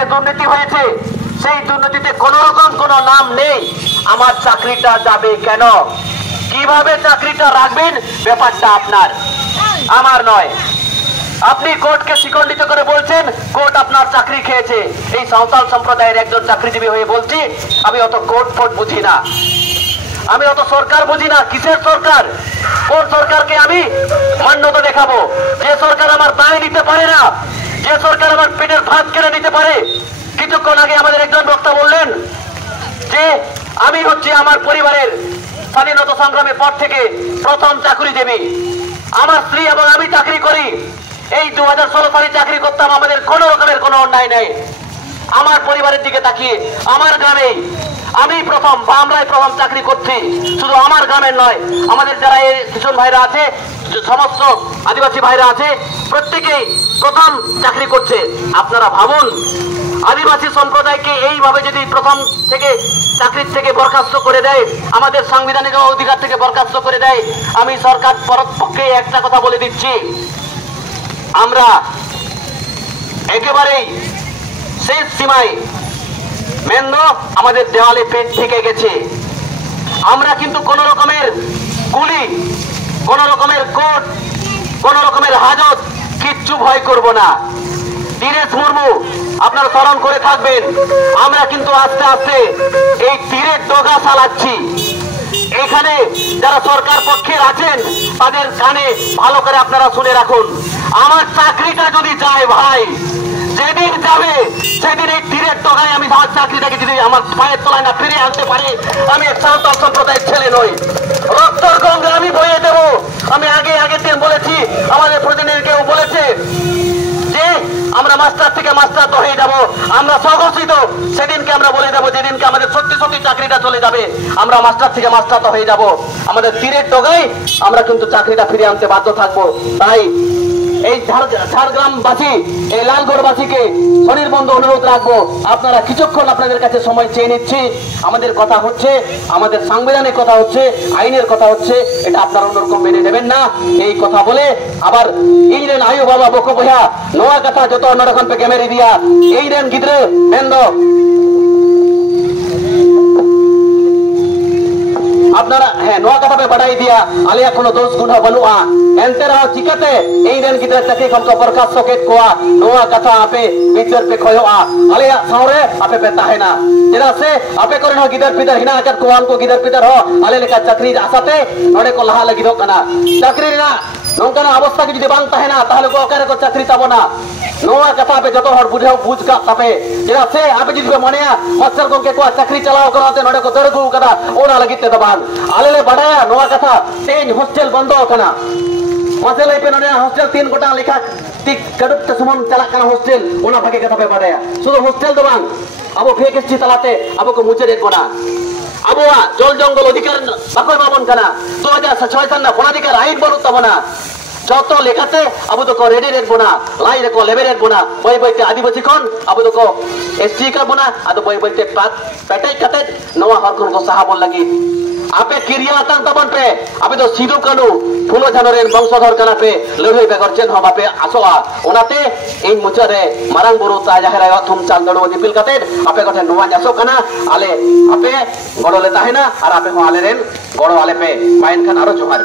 যে দুর্নীতি হয়েছে সেই দুর্নীতিতে কোন রকম কোন নাম নেই। আমার চাকরিটা যাবে কেন? কিভাবে চাকরিটা রাখবেন ব্যাপারটা আপনার, আমার নয়। আপনি কোর্টকে শিখণ্ডিত করে বলছেন কোর্ট আপনার চাকরি খেয়েছে। এই সাঁওতাল সম্প্রদায়ের একজন চাকরিজীবী হয়ে বলছি, আমি অত কোর্ট ফোর্ট বুঝি না, আমি অত সরকার বুঝি না। কিসের সরকার? কোন সরকারকে আমি মান্যতা দেখাবো? যে সরকার আমার দায় নিতে পারে না, যে সরকার আমার পেটের ভাত কেড়ে নিতে পারে। কিছুক্ষণ আগে আমাদের একজন বক্তা বললেন যে আমি হচ্ছে আমার পরিবারের স্বাধীনতা সংগ্রামের পর থেকে প্রথম চাকরিজীবী, আমার স্ত্রী এবং আমি চাকরি করি। এই 2016 সালে চাকরি করতাম, আমাদের কোন রকমের কোনো অন্যায় নেই। আমার পরিবারের দিকে তাকিয়ে আমার গ্রামে আমি প্রথম বা আমরাই প্রথম চাকরি করছি। শুধু আমার গ্রামের নয়, আমাদের যারা এই কিষণ ভাইরা আছে, সমস্ত আদিবাসী ভাইরা আছে, প্রত্যেকেই প্রথম চাকরি করছে। আপনারা ভাবুন, আদিবাসী সম্প্রদায়কে এইভাবে যদি প্রথম থেকে চাকরির থেকে বরখাস্ত করে দেয়, আমাদের সাংবিধানিক অধিকার থেকে বরখাস্ত করে দেয়, আমি সরকার পক্ষে একটা কথা বলে দিচ্ছি, আমরা একেবারেই শেষ সীমায়, মেন্দ আমাদের দেওয়ালে পেট থেকে গেছে। আমরা কিন্তু কোন রকমের গুলি, কোন রকমের কোর্ট, কোন রকমের হাজত কিচ্ছু ভয় করব না। দীনেশ মুর্মু আপনারা স্মরণ করে থাকবেন, আমরা কিন্তু আস্তে আস্তে এই তীরের ডগা চালাচ্ছি। এখানে যারা সরকার পক্ষের আছেন তাদের কানে ভালো করে আপনারা শুনে রাখুন, আমার চাকরিটা যদি যায় ভাই, যেদিন যাবে সেদিন এই তীরের ডগায় আমি আমার চাকরিটাকে যদি আমার পায়ের তলায় না ফিরে আনতে পারি, আমি এক সাঁওতাল সম্প্রদায়ের ছেলে নই। রক্তর গঙ্গা আমি বয়ে দেব। আমি আগের দিন বলেছি, আমাদের প্রতিনিধি কেউ বলেছে যে আমরা মাস্টার থেকে মাস্টার তো হয়ে যাবো, আমরা স্বঘোষিত সেদিনকে আমরা বলে দেবো, যেদিনকে আমাদের সত্যি সত্যি চাকরিটা চলে যাবে, আমরা মাস্টার থেকে মাস্টার তো হয়ে যাব। আমাদের তীরের ডগায় আমরা কিন্তু চাকরিটা ফিরে আনতে বাধ্য থাকবো। তাই এই ঝাড়গ্রামবাসী, এই লালগড়বাসীকে স্বনির্বন্ধ অনুরোধ রাখবো, আপনারা কিছুক্ষণ আপনাদের কাছে সময় চেয়ে নিচ্ছি। আমাদের কথা হচ্ছে, আমাদের সাংবিধানিক কথা হচ্ছে, আইনের কথা হচ্ছে, এটা আপনারা অন্যরকম মেনে নেবেন না। এই কথা বলে আবার ইংরেন আয়ু বাবা বকো বইয়া নোয়া কথা যত অন্যরকম পে ক্যামেরি দিয়া ইংরেন গিদ্রে মেন্দ আপনারা নোয়া কথা पे बढ़ाई दिया आलिया कोनो दोष गुना बनुआ एंते रहो चिकते इंडियन गिद्रे तके खम को बरखास्त सकेत कोआ नोआ कथा आपे बिचर पे खोयोआ आलिया सावरे आपे पे ताहेना जेना से आपे करे no गिदर पिदर हिना आकर कोआन को गिदर पिदर हो आले लेका चाकरी आसाते नोडे को लहा लगी दो कना चाकरी ना नोंकना अवस्था की जुदी बांग ताहेना ताहले को ओकारे को चाकरी ताबोना नोआ कथा पे जतो हर बुझाओ बुझ का तापे जेना से आपे जुदी मनेया मास्टर को के को चाकरी चलाओ करते नोडे को दरगु कदा ओना लगिते दबान आले बढ़ाया नोआ कथा तेज हॉस्टल बंद होना मसले पे नोने हॉस्टल 3 गोटा लेखा टिक कड़ुप तसमन चला कना हॉस्टल ओना भागे कथा पे बढ़ाया शुद्ध हॉस्टल दबान अब भेकेसी तलाते अब को मुझे देखोना अब जल जंगल अधिकार बाको बाबन कना 2006 सन ना फोनाधिकार आईन बनु तबना যত লেখাতে আবু তো রেডি রেড বোনা লাই রেকো লেভেল রেড বোনা বই বইতে আদিবাসী কোন আবু তো এসটি का बोना আদো বই বইতে পেটাই কাতে নওয়া হরকুন को সাহাবল লাগি আপে কিরিয়াতান তবন पे আবে তো সিধু কানু ফুলো জানরেন বংশধর কানা पे লড়াই বেগরচেন হবা पे আসোয়া ওনাতে এই মুচারে মারাং বুরু তা জাহেরা থুম চাল দড়ো দিপিল কাতে আপে কথা নোয়া যাসো কানা আলে আপে গড়লে তাহেনা আর আপে হো আলে রেন গড়ো আলে पे মাইন খান আরো জোহার